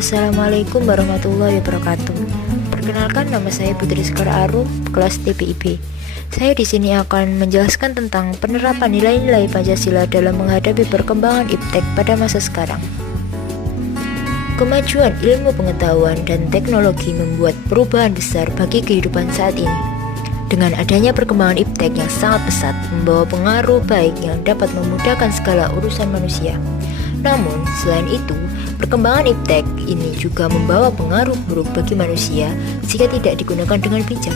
Assalamualaikum warahmatullahi wabarakatuh. Perkenalkan, nama saya Putri Sekar Arum, kelas TPIB. Saya di sini akan menjelaskan tentang penerapan nilai-nilai Pancasila dalam menghadapi perkembangan iptek pada masa sekarang. Kemajuan ilmu pengetahuan dan teknologi membuat perubahan besar bagi kehidupan saat ini. Dengan adanya perkembangan iptek yang sangat pesat, membawa pengaruh baik yang dapat memudahkan segala urusan manusia. Namun, selain itu, perkembangan iptek ini juga membawa pengaruh buruk bagi manusia jika tidak digunakan dengan bijak.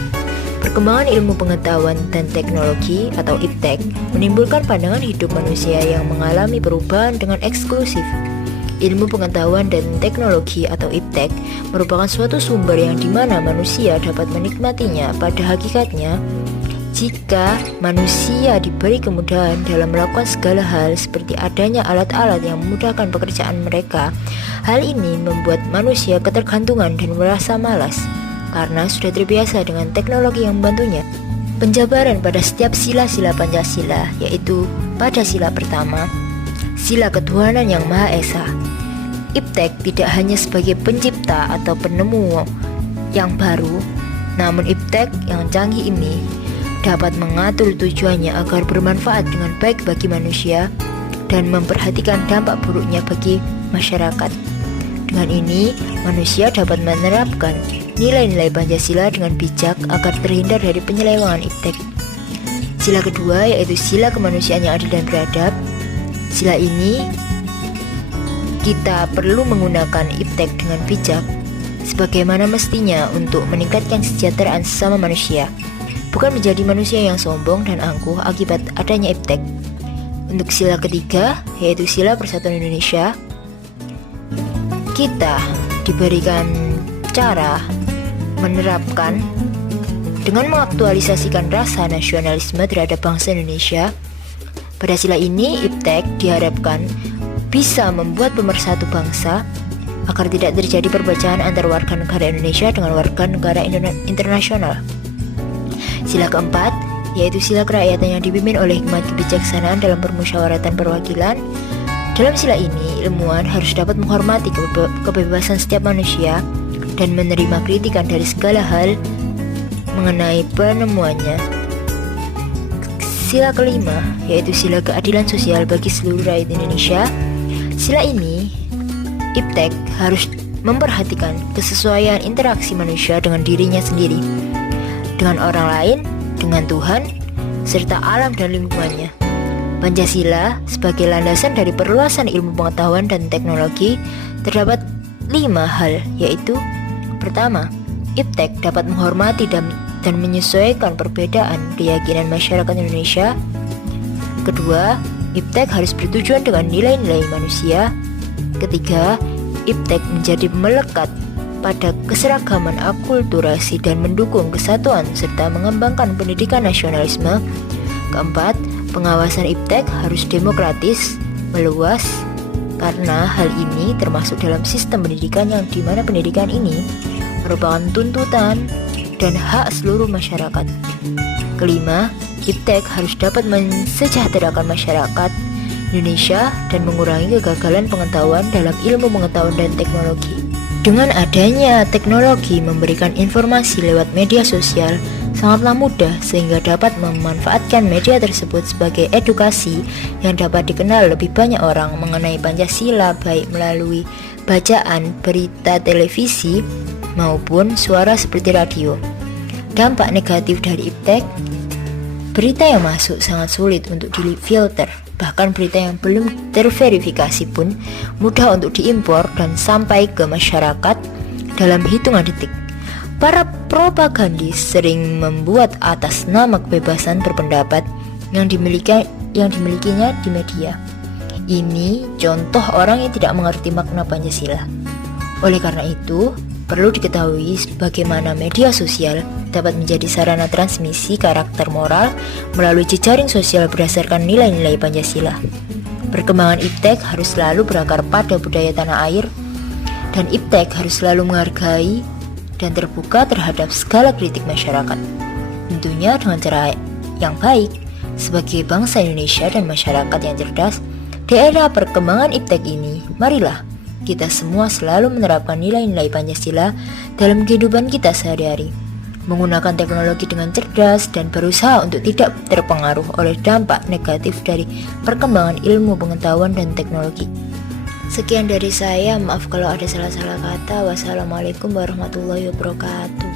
Perkembangan ilmu pengetahuan dan teknologi atau iptek menimbulkan pandangan hidup manusia yang mengalami perubahan dengan eksklusif. Ilmu pengetahuan dan teknologi atau iptek merupakan suatu sumber yang dimana manusia dapat menikmatinya pada hakikatnya jika manusia diberi kemudahan dalam melakukan segala hal seperti adanya alat-alat yang memudahkan pekerjaan mereka. Hal ini membuat manusia ketergantungan dan merasa malas karena sudah terbiasa dengan teknologi yang membantunya. Penjabaran pada setiap sila-sila Pancasila, yaitu pada sila pertama, sila ketuhanan yang Maha Esa. Iptek tidak hanya sebagai pencipta atau penemu yang baru, namun iptek yang canggih ini dapat mengatur tujuannya agar bermanfaat dengan baik bagi manusia dan memperhatikan dampak buruknya bagi masyarakat. Dengan ini, manusia dapat menerapkan nilai-nilai Pancasila dengan bijak agar terhindar dari penyelewengan iptek. Sila kedua yaitu sila kemanusiaan yang adil dan beradab. Sila ini kita perlu menggunakan iptek dengan bijak sebagaimana mestinya untuk meningkatkan kesejahteraan sesama manusia, bukan menjadi manusia yang sombong dan angkuh akibat adanya iptek. Untuk sila ketiga, yaitu sila Persatuan Indonesia, kita diberikan cara menerapkan dengan mengaktualisasikan rasa nasionalisme terhadap bangsa Indonesia. Pada sila ini, iptek diharapkan bisa membuat pemersatu bangsa agar tidak terjadi perbedaan antar warga negara Indonesia dengan warga negara internasional. Sila keempat, yaitu sila kerakyatan yang dipimpin oleh hikmat kebijaksanaan dalam permusyawaratan perwakilan. Dalam sila ini, ilmuwan harus dapat menghormati kebebasan setiap manusia dan menerima kritikan dari segala hal mengenai penemuannya. Sila kelima, yaitu sila keadilan sosial bagi seluruh rakyat Indonesia. Sila ini, iptek harus memperhatikan kesesuaian interaksi manusia dengan dirinya sendiri, dengan orang lain, dengan Tuhan, serta alam dan lingkungannya. Pancasila sebagai landasan dari perluasan ilmu pengetahuan dan teknologi terdapat 5 hal, yaitu pertama, iptek dapat menghormati dan menyesuaikan perbedaan keyakinan masyarakat Indonesia. Kedua, iptek harus bertujuan dengan nilai-nilai manusia. Ketiga, iptek menjadi melekat pada keseragaman akulturasi dan mendukung kesatuan serta mengembangkan pendidikan nasionalisme. Keempat, pengawasan iptek harus demokratis, meluas, karena hal ini termasuk dalam sistem pendidikan yang dimana pendidikan ini merupakan tuntutan dan hak seluruh masyarakat. Kelima, iptek harus dapat mensejahterakan masyarakat Indonesia dan mengurangi kegagalan pengetahuan dalam ilmu pengetahuan dan teknologi. Dengan adanya teknologi memberikan informasi lewat media sosial sangatlah mudah sehingga dapat memanfaatkan media tersebut sebagai edukasi yang dapat dikenal lebih banyak orang mengenai Pancasila baik melalui bacaan berita televisi maupun suara seperti radio. Dampak negatif dari iptek, berita yang masuk sangat sulit untuk difilter, bahkan berita yang belum terverifikasi pun mudah untuk diimpor dan sampai ke masyarakat dalam hitungan detik. Para propagandis sering membuat atas nama kebebasan berpendapat yang dimilikinya di media. Ini contoh orang yang tidak mengerti makna Pancasila. Oleh karena itu, perlu diketahui bagaimana media sosial dapat menjadi sarana transmisi karakter moral melalui jejaring sosial berdasarkan nilai-nilai Pancasila. Perkembangan iptek harus selalu berakar pada budaya tanah air, dan iptek harus selalu menghargai dan terbuka terhadap segala kritik masyarakat. Tentunya dengan cara yang baik, sebagai bangsa Indonesia dan masyarakat yang cerdas, di era perkembangan iptek ini, marilah kita semua selalu menerapkan nilai-nilai Pancasila dalam kehidupan kita sehari-hari, menggunakan teknologi dengan cerdas dan berusaha untuk tidak terpengaruh oleh dampak negatif dari perkembangan ilmu pengetahuan dan teknologi. Sekian dari saya, maaf kalau ada salah-salah kata. Wassalamualaikum warahmatullahi wabarakatuh.